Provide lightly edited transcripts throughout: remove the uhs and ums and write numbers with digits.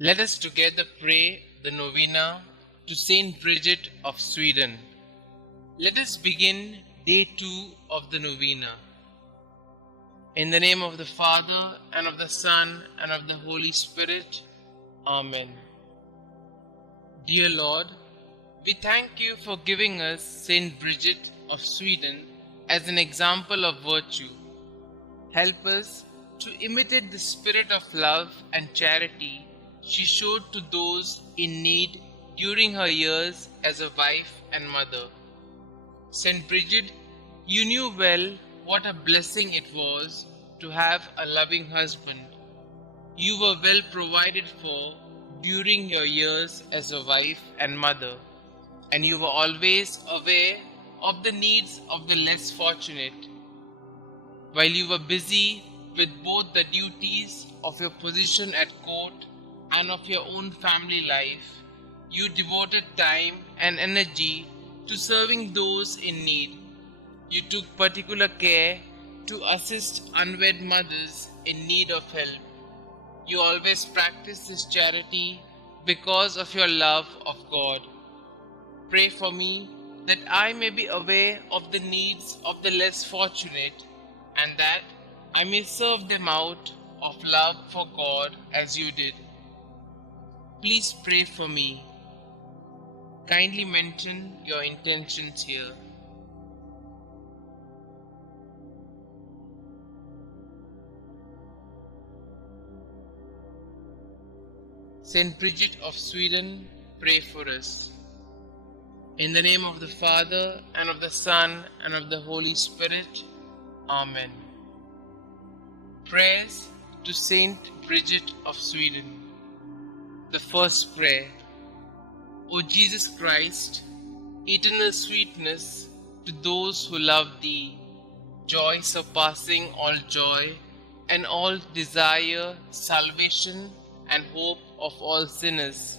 Let us together pray the Novena to St Bridget of Sweden. Let us begin day 2 of the Novena. In the name of the Father, and of the Son, and of the Holy Spirit. Amen. Dear Lord, we thank you for giving us St Bridget of Sweden as an example of virtue. Help us to imitate the spirit of love and charity she showed to those in need during her years as a wife and mother. St. Bridget, you knew well what a blessing it was to have a loving husband. You were well provided for during your years as a wife and mother, and you were always aware of the needs of the less fortunate. While you were busy with both the duties of your position at court and of your own family life, you devoted time and energy to serving those in need. You took particular care to assist unwed mothers in need of help. You always practiced this charity because of your love of God. Pray for me that I may be aware of the needs of the less fortunate and that I may serve them out of love for God as you did. Please pray for me. Kindly mention your intentions here. St. Bridget of Sweden, pray for us. In the name of the Father, and of the Son, and of the Holy Spirit. Amen. Prayers to St. Bridget of Sweden. The first prayer. O Jesus Christ, eternal sweetness to those who love Thee, joy surpassing all joy, and all desire salvation and hope of all sinners,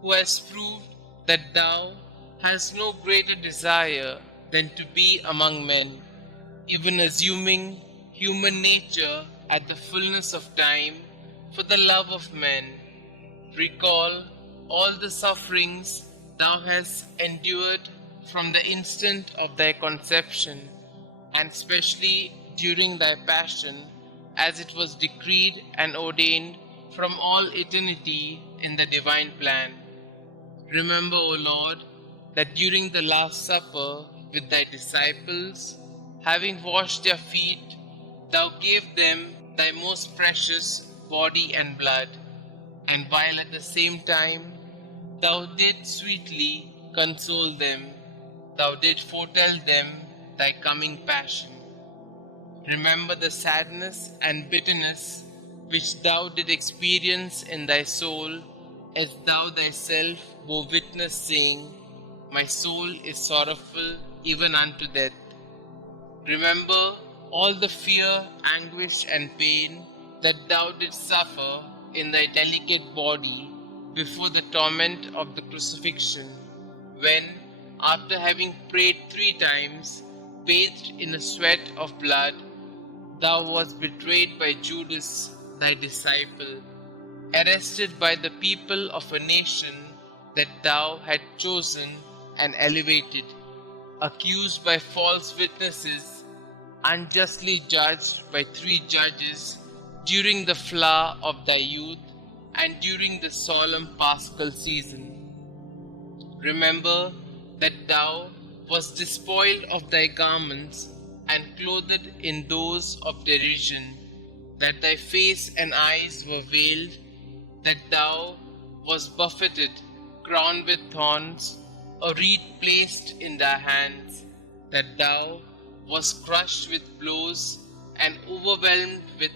who has proved that Thou hast no greater desire than to be among men, even assuming human nature at the fullness of time for the love of men. Recall all the sufferings Thou hast endured from the instant of Thy conception, and especially during Thy passion, as it was decreed and ordained from all eternity in the divine plan. Remember, O Lord, that during the Last Supper with Thy disciples, having washed their feet, Thou gave them Thy most precious body and blood, and while at the same time Thou didst sweetly console them, Thou didst foretell them Thy coming passion. Remember the sadness and bitterness which Thou didst experience in Thy soul, as Thou Thyself bore witness, saying, My soul is sorrowful even unto death. Remember all the fear, anguish, and pain that Thou didst suffer in Thy delicate body before the torment of the crucifixion, when, after having prayed 3 times, bathed in a sweat of blood, Thou wast betrayed by Judas, Thy disciple, arrested by the people of a nation that Thou had chosen and elevated, accused by false witnesses, unjustly judged by 3 judges during the flower of Thy youth and during the solemn Paschal season. Remember that Thou wast despoiled of Thy garments and clothed in those of derision, that Thy face and eyes were veiled, that Thou wast buffeted, crowned with thorns, a reed placed in Thy hands, that Thou wast crushed with blows and overwhelmed with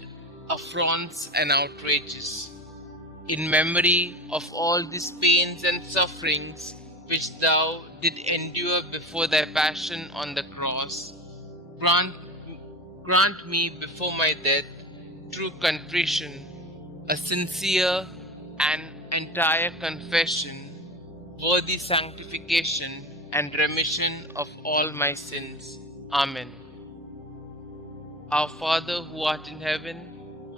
affronts and outrages. In memory of all these pains and sufferings which Thou did endure before Thy passion on the cross, grant me before my death true contrition, a sincere and entire confession, worthy sanctification and remission of all my sins. Amen. Our Father who art in heaven,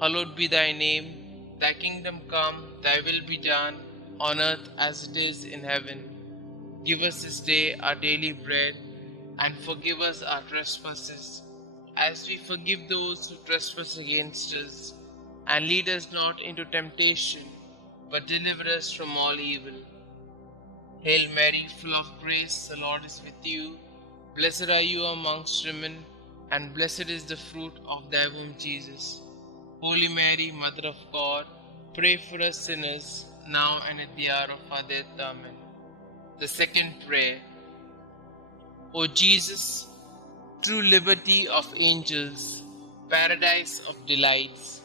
hallowed be Thy name. Thy kingdom come, thy will be done, on earth as it is in heaven. Give us this day our daily bread, and forgive us our trespasses, as we forgive those who trespass against us. And lead us not into temptation, but deliver us from all evil. Hail Mary, full of grace, the Lord is with you. Blessed are you amongst women, and blessed is the fruit of thy womb, Jesus. Holy Mary, Mother of God, pray for us sinners, now and at the hour of our death. Amen. The second prayer. O Jesus, true liberty of angels, paradise of delights,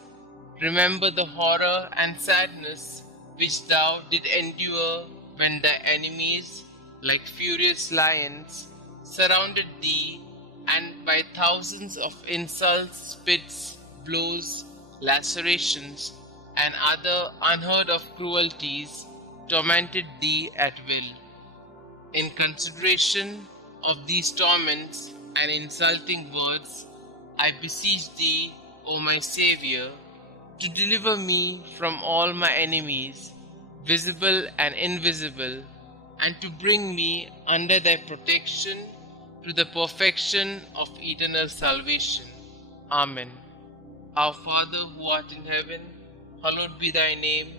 remember the horror and sadness which thou did endure when thy enemies, like furious lions, surrounded thee, and by thousands of insults, spits, blows, lacerations, and other unheard of cruelties tormented thee at will. In consideration of these torments and insulting words, I beseech thee, O my Xavier, to deliver me from all my enemies, visible and invisible, and to bring me under thy protection to the perfection of eternal salvation. Amen. Our Father who art in heaven, hallowed be thy name.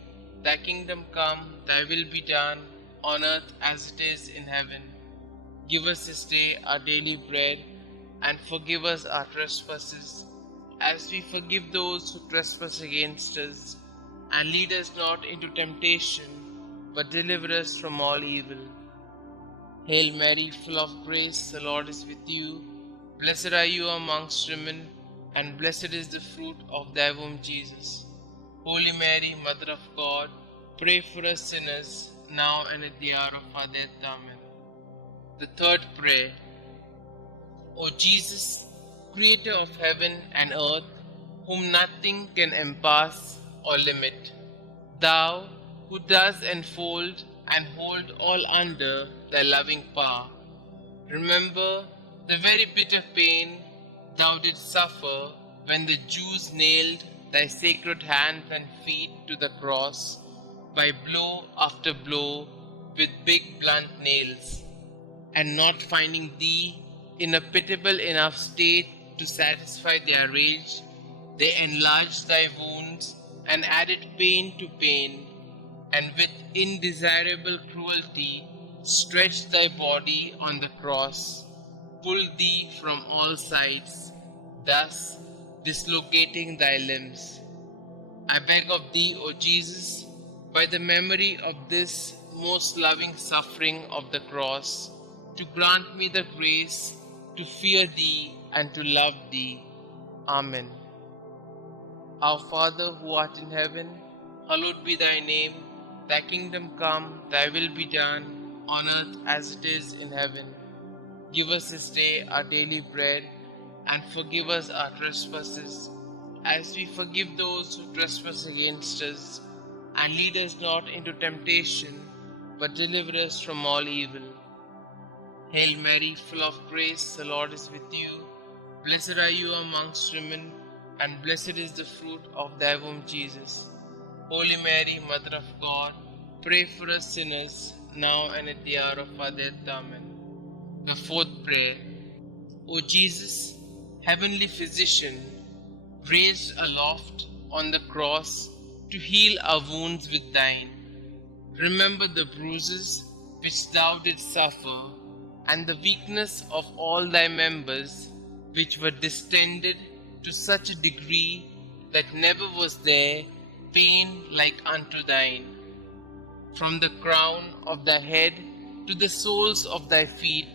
Thy kingdom come, thy will be done, on earth as it is in heaven. Give us this day our daily bread, and forgive us our trespasses, as we forgive those who trespass against us. And lead us not into temptation, but deliver us from all evil. Hail Mary, full of grace, the Lord is with you. Blessed are you amongst women, and blessed is the fruit of thy womb, Jesus. Holy Mary, Mother of God, pray for us sinners, now and at the hour of our death. Amen. The third prayer. O Jesus, Creator of heaven and earth, whom nothing can encompass or limit, thou who dost enfold and hold all under thy loving power, remember the very bitter pain thou didst suffer when the Jews nailed thy sacred hands and feet to the cross by blow after blow with big blunt nails, and not finding thee in a pitiable enough state to satisfy their rage, they enlarged thy wounds and added pain to pain, and with indesirable cruelty stretched thy body on the cross, pulled thee from all sides, thus dislocating thy limbs. I beg of thee, O Jesus, by the memory of this most loving suffering of the cross, to grant me the grace to fear thee and to love thee. Amen. Our Father who art in heaven, hallowed be thy name. Thy kingdom come, thy will be done, on earth as it is in heaven. Give us this day our daily bread, and forgive us our trespasses, as we forgive those who trespass against us. And lead us not into temptation, but deliver us from all evil. Hail Mary, full of grace, the Lord is with you. Blessed are you amongst women, and blessed is the fruit of thy womb, Jesus. Holy Mary, Mother of God, pray for us sinners, now and at the hour of our death. Amen. The fourth prayer. O Jesus, heavenly physician, raised aloft on the cross to heal our wounds with thine, remember the bruises which thou didst suffer, and the weakness of all thy members, which were distended to such a degree that never was there pain like unto thine. From the crown of thy head to the soles of thy feet,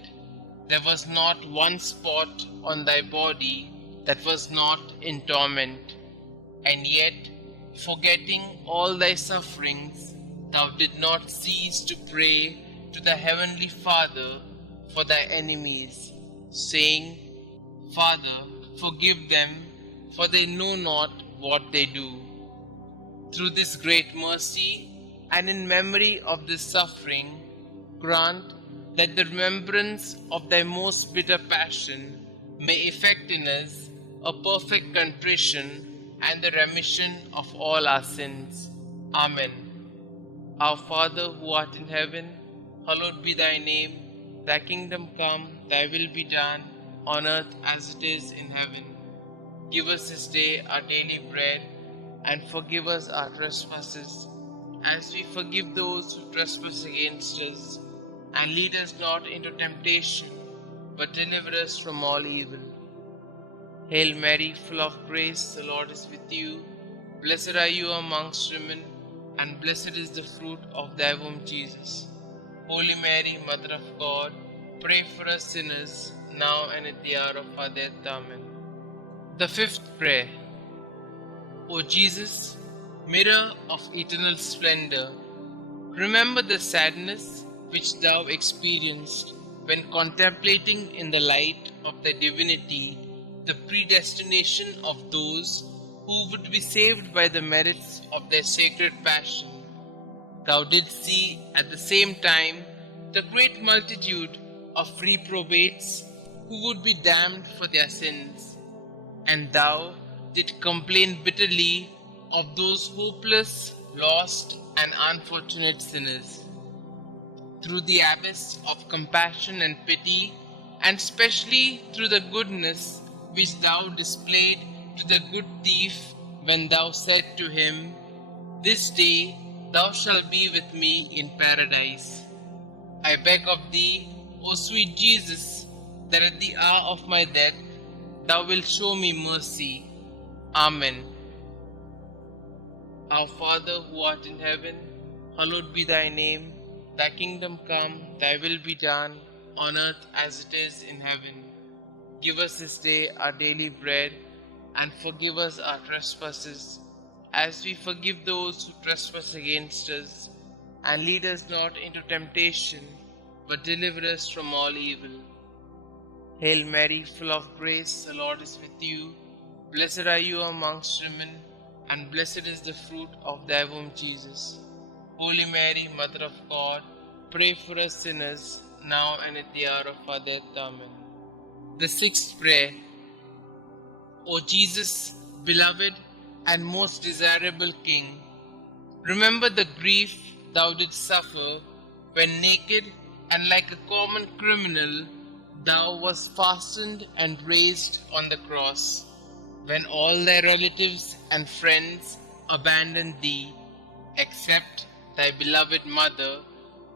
there was not one spot on thy body that was not in torment. And yet, forgetting all thy sufferings, thou did not cease to pray to the heavenly Father for thy enemies, saying, Father, forgive them, for they know not what they do. Through this great mercy, and in memory of this suffering, grant that the remembrance of thy most bitter passion may effect in us a perfect contrition and the remission of all our sins. Amen. Our Father who art in heaven, hallowed be thy name. Thy kingdom come, thy will be done, on earth as it is in heaven. Give us this day our daily bread, and forgive us our trespasses, as we forgive those who trespass against us. And lead us not into temptation, but deliver us from all evil. Hail Mary, full of grace, the Lord is with you. Blessed are you amongst women, and blessed is the fruit of thy womb, Jesus. Holy Mary, Mother of God, pray for us sinners, now and at the hour of our death. Amen. The fifth prayer. O Jesus, mirror of eternal splendor, remember the sadness which thou experienced when contemplating in the light of thy divinity the predestination of those who would be saved by the merits of their sacred passion. Thou didst see at the same time the great multitude of reprobates who would be damned for their sins, and thou didst complain bitterly of those hopeless, lost, and unfortunate sinners. Through the abyss of compassion and pity, and specially through the goodness which thou displayed to the good thief when thou said to him, "This day thou shalt be with me in paradise." I beg of thee, O sweet Jesus, that at the hour of my death thou wilt show me mercy. Amen. Our Father who art in heaven, hallowed be thy name. Thy kingdom come, thy will be done, on earth as it is in heaven. Give us this day our daily bread, and forgive us our trespasses, as we forgive those who trespass against us. And lead us not into temptation, but deliver us from all evil. Hail Mary, full of grace, the Lord is with you. Blessed are you amongst women, and blessed is the fruit of thy womb, Jesus. Holy Mary, Mother of God, pray for us sinners, now and at the hour of our death. Amen. The sixth prayer. O Jesus, beloved and most desirable King, remember the grief thou didst suffer when naked and like a common criminal thou wast fastened and raised on the cross, when all thy relatives and friends abandoned thee, except thy beloved mother,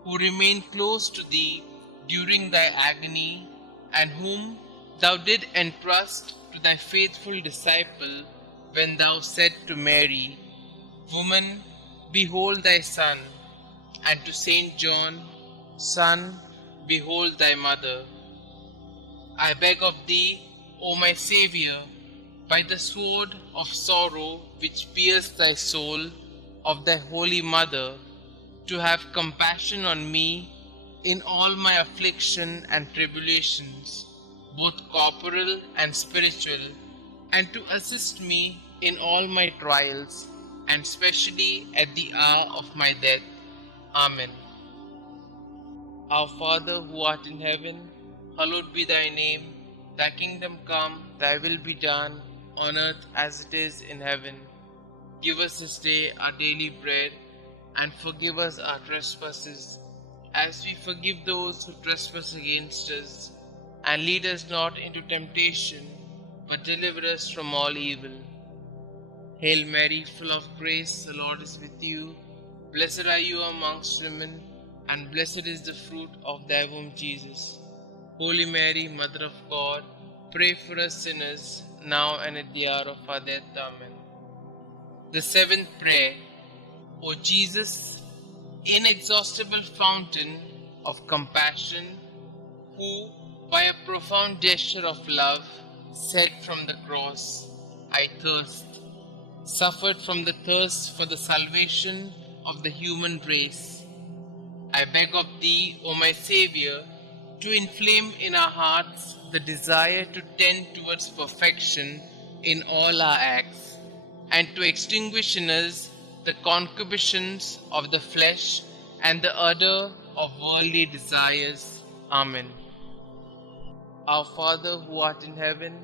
who remained close to thee during thy agony, and whom thou did entrust to thy faithful disciple when thou said to Mary, "Woman, behold thy son," and to Saint John, "Son, behold thy mother." I beg of thee, O my Xavier, by the sword of sorrow which pierced thy soul, of thy holy mother, to have compassion on me in all my affliction and tribulations, both corporal and spiritual, and to assist me in all my trials, and specially at the hour of my death. Amen. Our Father who art in heaven, hallowed be thy name. Thy kingdom come, thy will be done, on earth as it is in heaven. Give us this day our daily bread, and forgive us our trespasses, as we forgive those who trespass against us. And lead us not into temptation, but deliver us from all evil. Hail Mary, full of grace, the Lord is with you. Blessed are you amongst women, and blessed is the fruit of thy womb, Jesus. Holy Mary, Mother of God, pray for us sinners, now and at the hour of our death. Amen. The seventh prayer. O Jesus, inexhaustible fountain of compassion, who, by a profound gesture of love, said from the cross, "I thirst," suffered from the thirst for the salvation of the human race. I beg of thee, O my Saviour, to inflame in our hearts the desire to tend towards perfection in all our acts, and to extinguish in us the concupiscence of the flesh and the ardor of worldly desires. Amen. Our Father who art in heaven,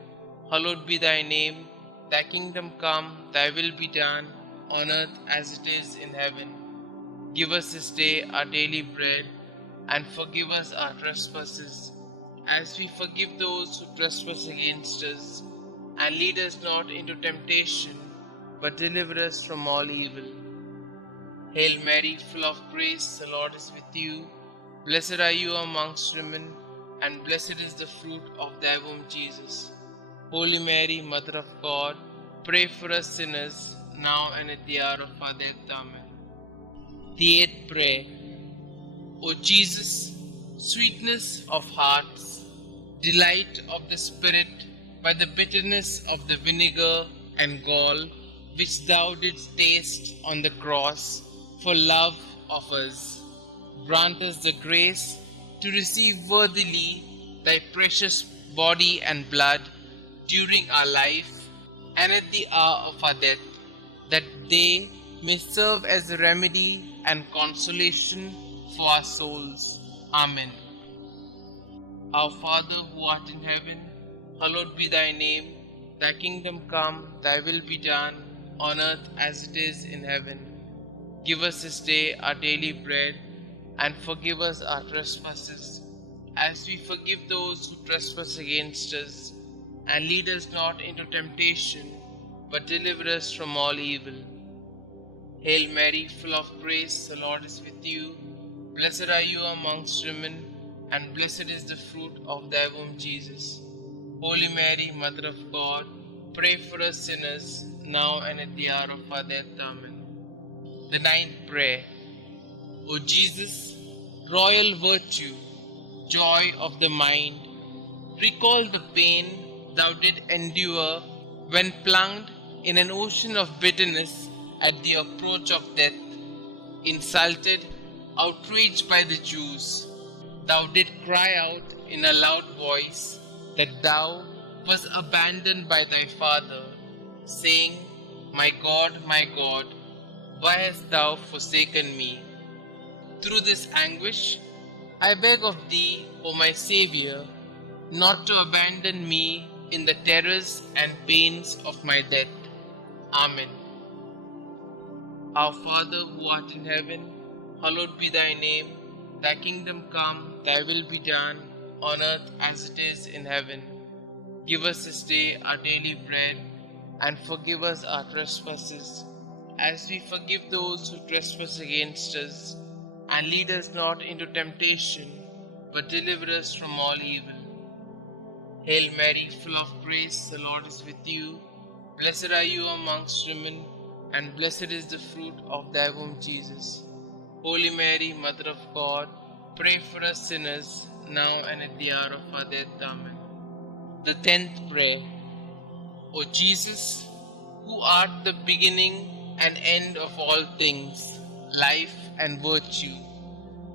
hallowed be thy name. Thy kingdom come, thy will be done, on earth as it is in heaven. Give us this day our daily bread, and forgive us our trespasses, as we forgive those who trespass against us. And lead us not into temptation, but deliver us from all evil. Hail Mary, full of grace, the Lord is with you. Blessed are you amongst women, and blessed is the fruit of thy womb, Jesus. Holy Mary, Mother of God, pray for us sinners, now and at the hour of our death. Amen. The eighth prayer. O Jesus, sweetness of hearts, delight of the Spirit, by the bitterness of the vinegar and gall which thou didst taste on the cross for love of us, grant us the grace to receive worthily thy precious body and blood during our life and at the hour of our death, that they may serve as a remedy and consolation for our souls. Amen. Our Father who art in heaven, hallowed be thy name. Thy kingdom come, thy will be done, on earth as it is in heaven. Give us this day our daily bread, and forgive us our trespasses, as we forgive those who trespass against us. And lead us not into temptation, but deliver us from all evil. Hail Mary, full of grace, the Lord is with you. Blessed are you amongst women, and blessed is the fruit of thy womb, Jesus. Holy Mary, Mother of God, pray for us sinners, now and at the hour of our death. Amen. The ninth prayer. O Jesus, royal virtue, joy of the mind, recall the pain thou did endure when plunged in an ocean of bitterness at the approach of death, insulted, outraged by the Jews. Thou did cry out in a loud voice that thou wast abandoned by thy Father, saying, my God, why hast thou forsaken me? Through this anguish, I beg of thee, O my Xavier, not to abandon me in the terrors and pains of my death. Amen. Our Father who art in heaven, hallowed be thy name. Thy kingdom come, thy will be done, on earth as it is in heaven. Give us this day our daily bread, and forgive us our trespasses, as we forgive those who trespass against us. And lead us not into temptation, but deliver us from all evil. Hail Mary, full of grace, the Lord is with you. Blessed are you amongst women, and blessed is the fruit of thy womb, Jesus. Holy Mary, Mother of God, pray for us sinners, now and at the hour of our death. Amen. The 10th prayer. O Jesus, who art the beginning and end of all things, life and virtue,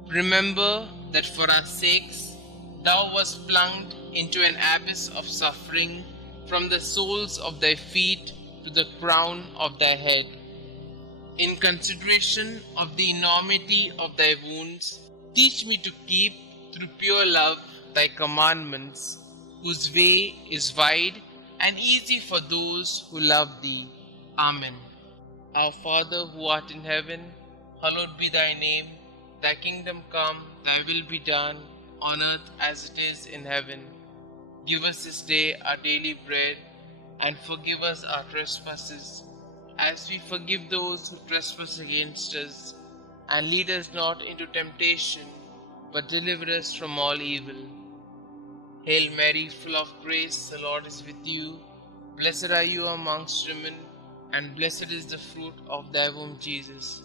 remember that for our sakes thou wast plunged into an abyss of suffering, from the soles of thy feet to the crown of thy head. In consideration of the enormity of thy wounds, teach me to keep, through pure love, thy commandments, whose way is wide and easy for those who love thee. Amen. Our Father who art in heaven, hallowed be thy name. Thy kingdom come, thy will be done, on earth as it is in heaven. Give us this day our daily bread, and forgive us our trespasses, as we forgive those who trespass against us. And lead us not into temptation, but deliver us from all evil. Hail Mary, full of grace, the Lord is with you. Blessed are you amongst women, and blessed is the fruit of thy womb, Jesus.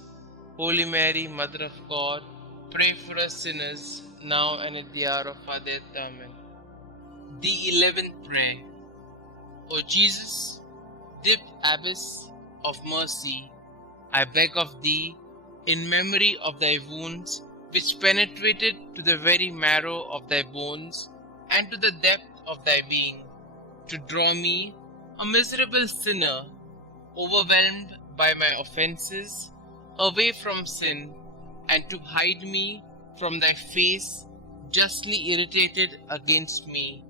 Holy Mary, Mother of God, pray for us sinners, now and at the hour of our death. Amen. The 11th prayer. O Jesus, deep abyss of mercy, I beg of thee, in memory of thy wounds, which penetrated to the very marrow of thy bones and to the depth of thy being, to draw me, a miserable sinner, overwhelmed by my offenses, away from sin, and to hide me from thy face, justly irritated against me.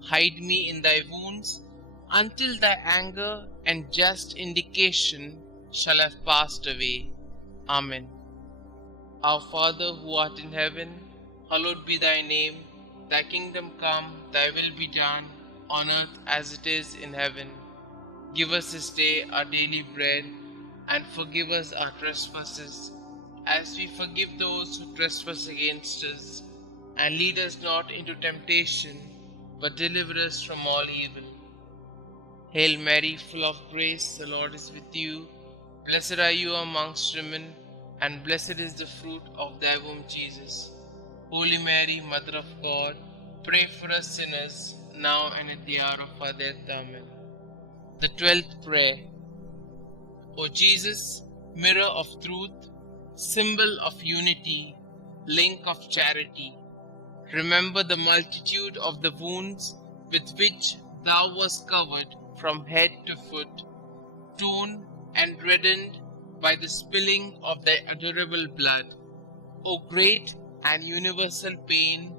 Hide me in thy wounds, until thy anger and just indication shall have passed away. Amen. Our Father who art in heaven, hallowed be thy name. Thy kingdom come, thy will be done, on earth as it is in heaven. Give us this day our daily bread, and forgive us our trespasses, as we forgive those who trespass against us. And lead us not into temptation, but deliver us from all evil. Hail Mary, full of grace, the Lord is with you. Blessed are you amongst women, and blessed is the fruit of thy womb, Jesus. Holy Mary, Mother of God, pray for us sinners, now and at the hour of our death. Amen. The 12th prayer. O Jesus, mirror of truth, symbol of unity, link of charity, remember the multitude of the wounds with which thou wast covered from head to foot, torn and reddened by the spilling of thy adorable blood. O great and universal pain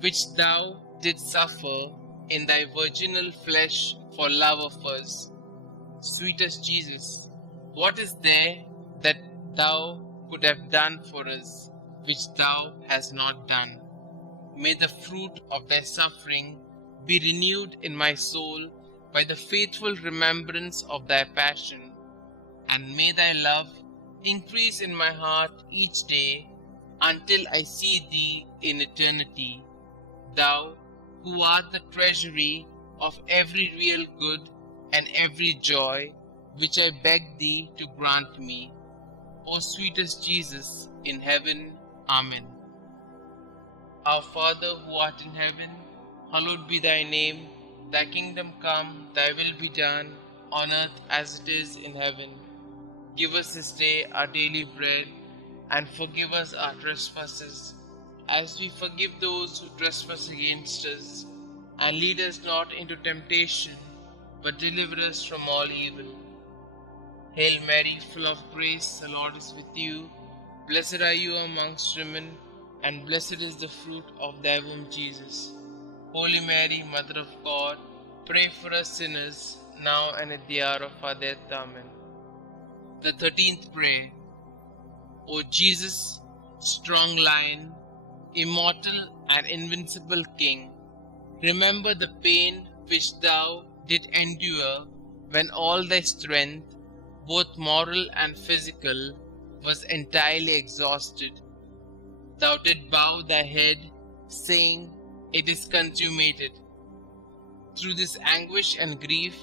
which thou didst suffer in thy virginal flesh for love of us. Sweetest Jesus, what is there that thou could have done for us, which thou hast not done? May the fruit of thy suffering be renewed in my soul by the faithful remembrance of thy passion, and may thy love increase in my heart each day until I see thee in eternity, thou who art the treasury of every real good and every joy, which I beg thee to grant me. O sweetest Jesus in heaven. Amen. Our Father who art in heaven, hallowed be thy name. Thy kingdom come, thy will be done, on earth as it is in heaven. Give us this day our daily bread, and forgive us our trespasses, as we forgive those who trespass against us. And lead us not into temptation, but deliver us from all evil. Hail Mary, full of grace, the Lord is with you. Blessed are you amongst women, and blessed is the fruit of thy womb, Jesus. Holy Mary, Mother of God, pray for us sinners, now and at the hour of our death. Amen. The 13th prayer. O Jesus, strong Lion, immortal and invincible King, remember the pain which thou didst endure when all thy strength, both moral and physical, was entirely exhausted. Thou didst bow thy head, saying, "It is consummated." Through this anguish and grief,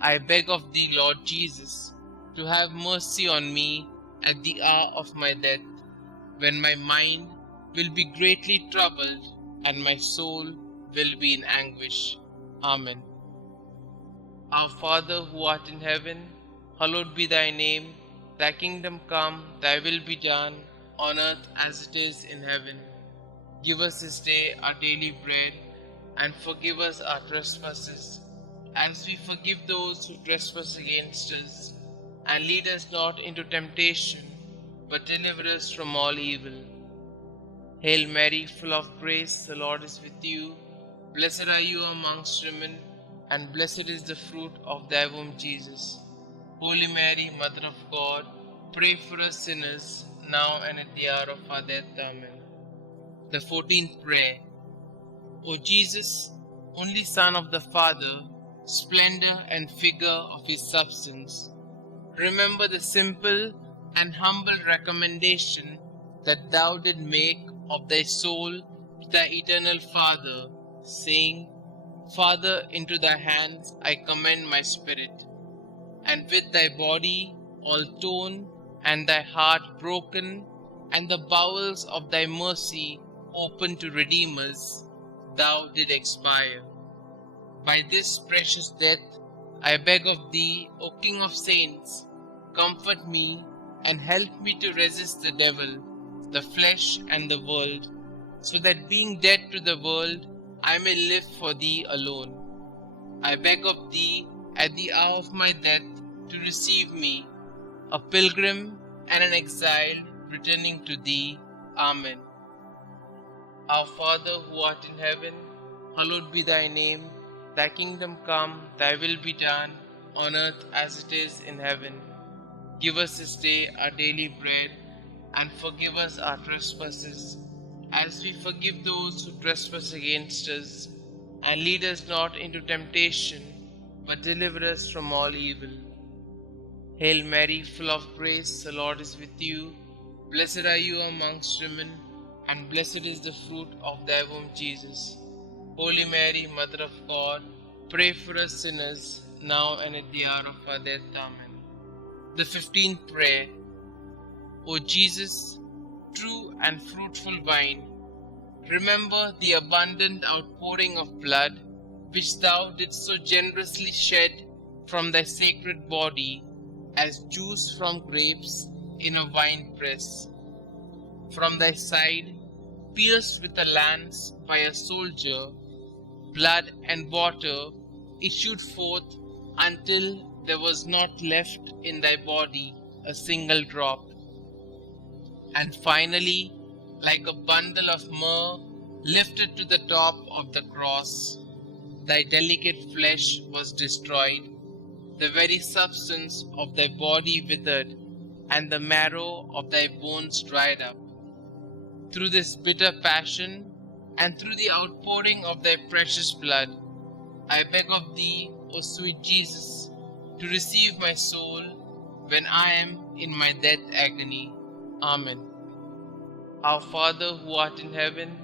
I beg of thee, Lord Jesus, to have mercy on me at the hour of my death, when my mind will be greatly troubled and my soul will be in anguish. Amen. Our Father who art in heaven, hallowed be thy name. Thy kingdom come, thy will be done, on earth as it is in heaven. Give us this day our daily bread, and forgive us our trespasses, as we forgive those who trespass against us. And lead us not into temptation, but deliver us from all evil. Hail Mary, full of grace, the Lord is with you. Blessed are you amongst women, and blessed is the fruit of thy womb, Jesus. Holy Mary, Mother of God, pray for us sinners, now and at the hour of our death. Amen. The 14th prayer. O Jesus, only Son of the Father, splendor and figure of his substance, remember the simple and humble recommendation that thou didst make of thy soul to thy eternal Father, saying, "Father, into thy hands I commend my spirit." And with thy body all torn, and thy heart broken, and the bowels of thy mercy open to redeem us, thou did expire. By this precious death, I beg of thee, O King of saints, comfort me and help me to resist the devil, the flesh, and the world, so that being dead to the world, I may live for thee alone. I beg of thee, at the hour of my death, to receive me, a pilgrim and an exile, returning to thee. Amen. Our Father who art in heaven, hallowed be thy name. Thy kingdom come, thy will be done, on earth as it is in heaven. Give us this day our daily bread, and forgive us our trespasses, as we forgive those who trespass against us. And lead us not into temptation, but deliver us from all evil. Hail Mary, full of grace, the Lord is with you. Blessed are you amongst women, and blessed is the fruit of thy womb, Jesus. Holy Mary, Mother of God, pray for us sinners, now and at the hour of our death. Amen. The 15th prayer. O Jesus, true and fruitful vine, remember the abundant outpouring of blood which thou didst so generously shed from thy sacred body as juice from grapes in a wine press. From thy side, pierced with a lance by a soldier, blood and water issued forth until there was not left in thy body a single drop. And finally, like a bundle of myrrh lifted to the top of the cross, thy delicate flesh was destroyed, the very substance of thy body withered, and the marrow of thy bones dried up. Through this bitter passion, and through the outpouring of thy precious blood, I beg of thee, O sweet Jesus, to receive my soul when I am in my death agony. Amen. Our Father who art in heaven,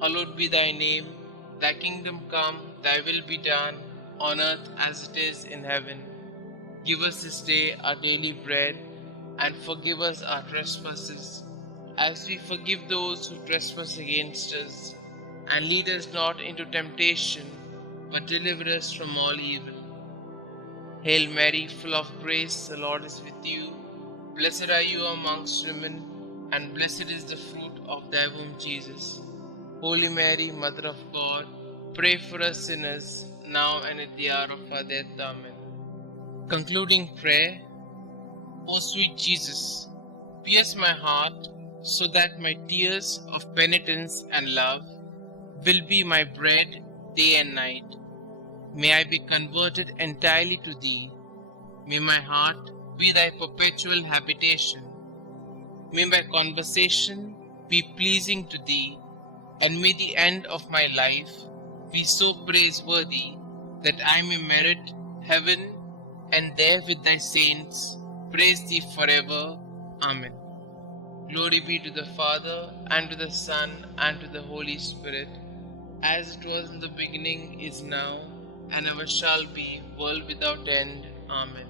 hallowed be thy name. Thy kingdom come, thy will be done, on earth as it is in heaven. Give us this day our daily bread, and forgive us our trespasses, as we forgive those who trespass against us. And lead us not into temptation, but deliver us from all evil. Hail Mary, full of grace, the Lord is with you. Blessed are you amongst women, and blessed is the fruit of thy womb, Jesus. Holy Mary, Mother of God, pray for us sinners, now and at the hour of our death. Amen. Concluding prayer. O sweet Jesus, pierce my heart so that my tears of penitence and love will be my bread day and night. May I be converted entirely to thee. May my heart be thy perpetual habitation. May my conversation be pleasing to thee, and may the end of my life be so praiseworthy that I may merit heaven, and there with thy saints praise thee forever. Amen. Glory be to the Father, and to the Son, and to the Holy Spirit, as it was in the beginning, is now, and ever shall be, world without end. Amen.